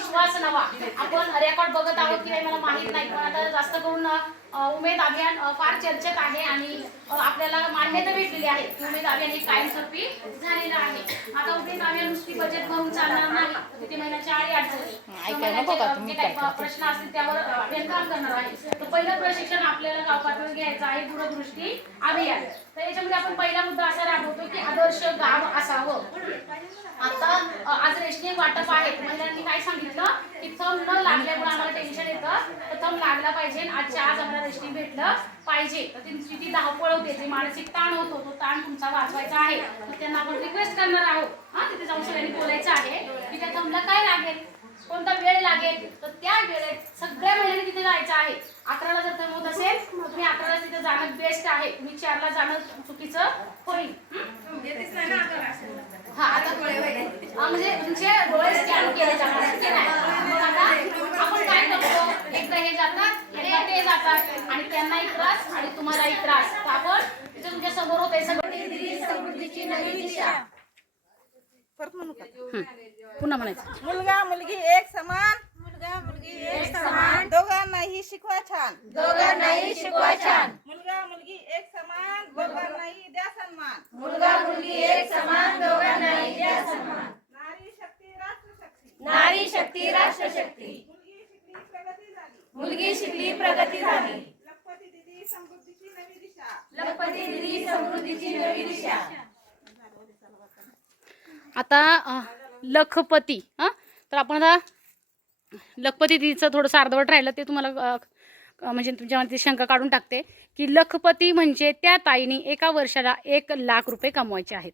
विश्वास नवा. आपण रेकॉर्ड बघत आहोत की नाही मला माहित नाही, पण आता जास्त करून उमेद अभियान फार चर्चेत आहे आणि आपल्याला मान्यता भेटलेली आहे. उमेद अभियान हे कायमस्वरूपी झालेलं आहे. आता उमेद अभियान नुसती बजेट म्हणून चालणार नाही, तिथे महिन्याच्या अडचणी जे काही प्रश्न असतील त्यावर अभियान काम करणार आहे. तर पहिलं प्रशिक्षण आपल्याला गाव पातळीवर घ्यायचं आहे दूरदृष्टी अभियान. तर याच्यामध्ये आपण पहिला मुद्दा असा राबवतो की आदर्श गाव असावं. आता आज रेशनिंग वाटप आहे, महिलांनी काय सांगितलं की थंब न लागल्यामुळे आम्हाला टेन्शन येतं, तर थंब लागला पाहिजे. आजच्या आज आम्हाला रेशनिंग भेटलं पाहिजे. तर ती धावपळ होते, जे मानसिक ताण होतो तो ताण तुमचा वाचवायचा आहे. तर त्यांना आपण रिक्वेस्ट करणार आहोत, तिथे जाऊन सगळ्यांनी बोलायचं आहे की त्या थंबला काय लागेल, कोणता वेळ लागेल. तर त्या वेळेत सगळ्या महिलांनी तिथे जायचं आहे. 11ला जर थंब होत असेल तर तुम्ही 11ला तिथे जाणं बेस्ट आहे. तुम्ही 4ला जाणं चुकीचं होईल. हा आता म्हणजे तुमचे डोळे स्कॅन केले जाणार मग आता आपण काय करतो, एकदा हे जातात एकदा ते जातात आणि त्यांनाही त्रास आणि तुम्हालाही त्रास. तर आपण तिथे तुमच्या समोर होते सगळं समृद्धीची नवी दिशा. पुन्हा म्हणायचं मुलगा मुलगी एक समान, मुलगा मुलगी एक समान, दोघांनाही शिकवा छान, दोघांनाही शिकवा छान, मुलगा मुलगी एक समान, दोघांनाही द्या सन्मान, मुलगा मुलगी एक समान, दोघांनाही द्या सन्मान. नारी शक्ती राष्ट्र शक्ती, नारी शक्ती राष्ट्र शक्ती, मुलगी शिकली प्रगती झाली, मुलगी शिकली प्रगती झाली, लखपती दिदी समृद्धीची नवी दिशा, लखपती दिदी समृद्धीची नवी दिशा. आता लखपती तर आपण आता लखपती दिदीचं थोडंसं अर्धवट राहिलं ते तुम्हाला म्हणजे तुमच्या मनातील शंका काढून टाकते की लखपती म्हणजे त्या ताईने एका वर्षाला 1,00,000 रुपये कमवायचे आहेत.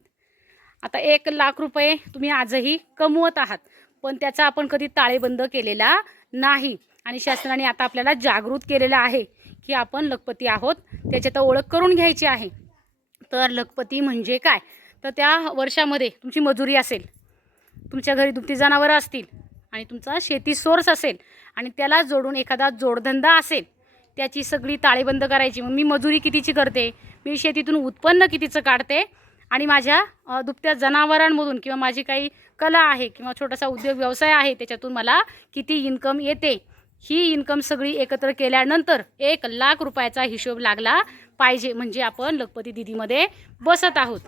आता 1,00,000 रुपये तुम्ही आजही कमवत आहात, पण त्याचा आपण कधी ताळेबंद केलेला नाही आणि शासनाने आता आपल्याला जागृत केलेलं आहे की आपण लखपती आहोत, त्याच्यात ओळख करून घ्यायची आहे. तर लखपती म्हणजे काय, तर त्या वर्षामध्ये तुमची मजुरी असेल, तुमच्या घरी दुभती जनावरं असतील आणि तुमचा शेती सोर्स असेल आणि त्याला जोडून एखादा जोडधंदा असेल, त्याची सगळी ताळेबंद करायची. मग मी मजुरी कितीची करते, मी शेतीतून उत्पन्न कितीचं काढते आणि माझ्या दुभत्या जनावरांमधून किंवा माझी काही कला आहे किंवा छोटासा उद्योग व्यवसाय आहे त्याच्यातून मला किती इन्कम येते, ही इन्कम सगळी एकत्र केल्यानंतर 1,00,000 रुपयाचा हिशोब लागला पाहिजे. म्हणजे आपण लखपती दिदीमध्ये बसत आहोत.